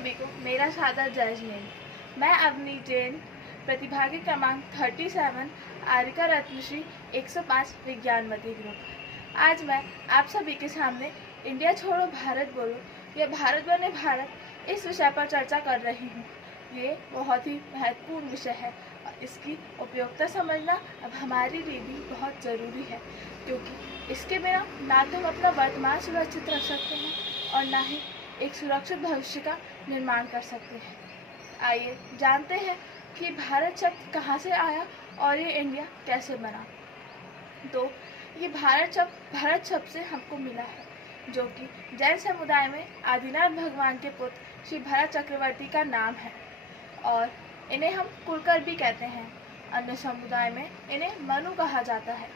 सभी को मेरा सादर जय हिंद। मैं अवनी जैन, प्रतिभागी क्रमांक 37, आरिका रत्नश्री 105 विज्ञान मध्य ग्रुप। आज मैं आप सभी के सामने इंडिया छोड़ो भारत बोलो या भारत बने भारत इस विषय पर चर्चा कर रही हूँ। ये बहुत ही महत्वपूर्ण विषय है और इसकी उपयोगिता समझना अब हमारे लिए भी बहुत ज़रूरी है, क्योंकि इसके बिना ना तो हम अपना वर्तमान सुरक्षित रख सकते हैं और ना ही एक सुरक्षित भविष्य का निर्माण कर सकते हैं। आइए जानते हैं कि भारत शब्द कहाँ से आया और ये इंडिया कैसे बना। तो ये भारत शब्द से हमको मिला है, जो कि जैन समुदाय में आदिनाथ भगवान के पुत्र श्री भरत चक्रवर्ती का नाम है और इन्हें हम कुलकर भी कहते हैं। अन्य समुदाय में इन्हें मनु कहा जाता है।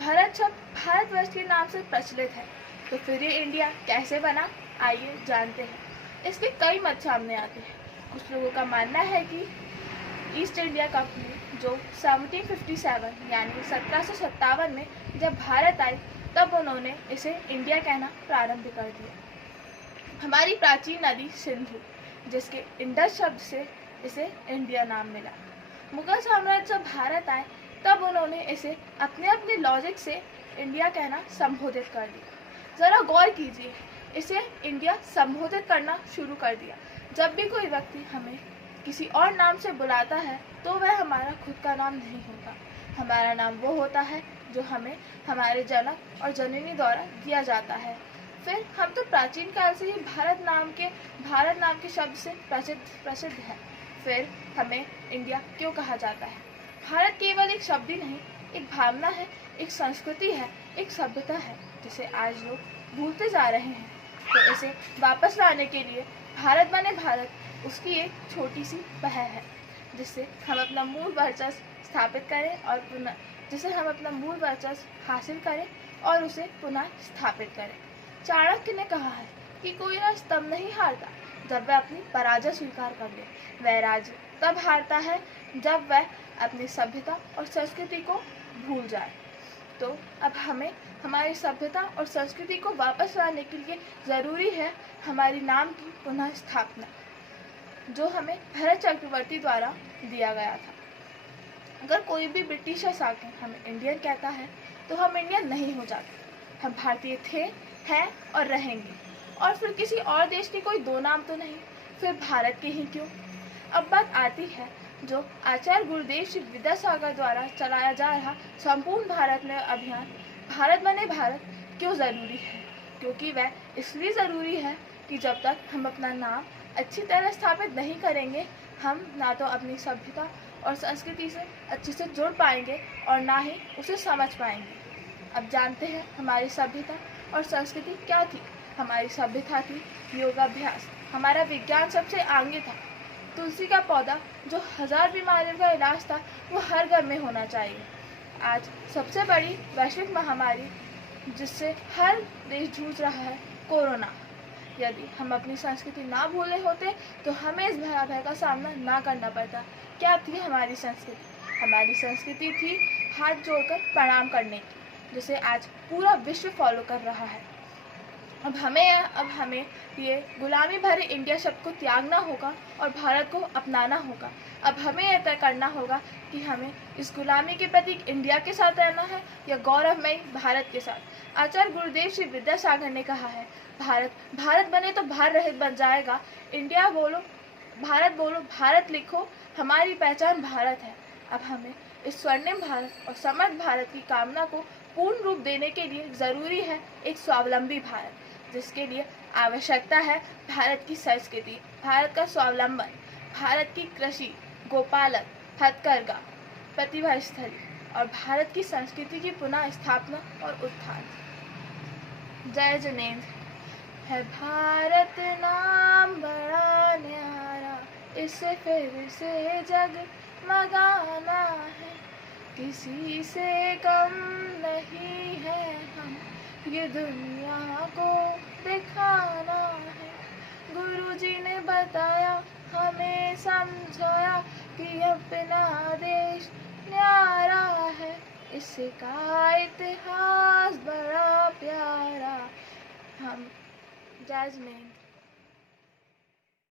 भारत शब्द भारतवर्ष के नाम से प्रचलित है, तो फिर ये इंडिया कैसे बना, आइए जानते हैं। इसके कई मत सामने आते हैं। कुछ लोगों का मानना है कि ईस्ट इंडिया कंपनी जो 1757 यानी 1757 में जब भारत आई, तब उन्होंने इसे इंडिया कहना प्रारंभ कर दिया। हमारी प्राचीन नदी सिंधु, जिसके इंडस शब्द से इसे इंडिया नाम मिला। मुगल साम्राज्य जब भारत आए, तब उन्होंने इसे अपने अपने लॉजिक से इंडिया कहना संबोधित कर दिया। ज़रा गौर कीजिए, इसे इंडिया संबोधित करना शुरू कर दिया। जब भी कोई व्यक्ति हमें किसी और नाम से बुलाता है, तो वह हमारा खुद का नाम नहीं होता। हमारा नाम वो होता है जो हमें हमारे जनक और जननी द्वारा दिया जाता है। फिर हम तो प्राचीन काल से ही भारत नाम के शब्द से प्रसिद्ध है। फिर हमें इंडिया क्यों कहा जाता है? भारत केवल एक शब्द ही नहीं, एक भावना है, एक संस्कृति है, एक सभ्यता है, जिसे आज लोग भूलते जा रहे हैं। तो इसे वापस लाने के लिए भारत बने भारत उसकी एक छोटी सी पहल है, जिससे हम अपना मूल वर्चस्व स्थापित करें और हासिल करें और उसे पुनः स्थापित करें। चाणक्य ने कहा है कि कोई राज तब नहीं हारता जब वह अपनी पराजय स्वीकार कर ले। वह राज्य तब हारता है जब वह अपनी सभ्यता और संस्कृति को भूल जाए। तो अब हमें हमारी सभ्यता और संस्कृति को वापस लाने के लिए ज़रूरी है हमारी नाम की पुनः स्थापना, जो हमें भरत चक्रवर्ती द्वारा दिया गया था। अगर कोई भी ब्रिटिश शासक हमें इंडियन कहता है, तो हम इंडियन नहीं हो जाते। हम भारतीय थे, हैं और रहेंगे। और फिर किसी और देश के कोई दो नाम तो नहीं, फिर भारत के ही क्यों? अब बात आती है जो आचार्य गुरुदेव श्री विद्यासागर द्वारा चलाया जा रहा संपूर्ण भारत में अभियान भारत बने भारत क्यों ज़रूरी है? क्योंकि वह इसलिए ज़रूरी है कि जब तक हम अपना नाम अच्छी तरह स्थापित नहीं करेंगे, हम ना तो अपनी सभ्यता और संस्कृति से अच्छे से जुड़ पाएंगे और ना ही उसे समझ पाएंगे। अब जानते हैं हमारी सभ्यता और संस्कृति क्या थी। हमारी सभ्यता थी योगाभ्यास। हमारा विज्ञान सबसे आगे था। तुलसी का पौधा जो 1000 बीमारियों का इलाज था, वो हर घर में होना चाहिए। आज सबसे बड़ी वैश्विक महामारी जिससे हर देश जूझ रहा है, कोरोना। यदि हम अपनी संस्कृति ना भूले होते, तो हमें इस भयावह का सामना ना करना पड़ता। क्या थी हमारी संस्कृति? हमारी संस्कृति थी हाथ जोड़कर प्रणाम करने की, जिसे आज पूरा विश्व फॉलो कर रहा है। अब हमें ये गुलामी भरे इंडिया शब्द को त्यागना होगा और भारत को अपनाना होगा। अब हमें यह तय करना होगा कि हमें इस गुलामी के प्रतीक इंडिया के साथ रहना है या गौरवमयी भारत के साथ। आचार्य गुरुदेव श्री विद्यासागर ने कहा है, भारत बने तो भार रहित बन जाएगा। इंडिया बोलो, भारत लिखो, हमारी पहचान भारत है। अब हमें इस स्वर्णिम भारत और समर्थ भारत की कामना को पूर्ण रूप देने के लिए ज़रूरी है एक स्वावलंबी भारत, जिसके लिए आवश्यकता है भारत की संस्कृति, भारत का स्वावलंबन, भारत की कृषि, गोपालक, हथकरघा, प्रतिभा स्थली और भारत की संस्कृति की पुनः स्थापना और उत्थान। जय जिनेंद्र। है भारत नाम बड़ा न्यारा, इसे फिर से जगमगाना है। किसी से कम नहीं है हम, ये दुनिया को दिखाना है। गुरुजी ने बताया, हमें समझाया कि अपना देश न्यारा है, इसका इतिहास बड़ा प्यारा। हम जैस्मिन।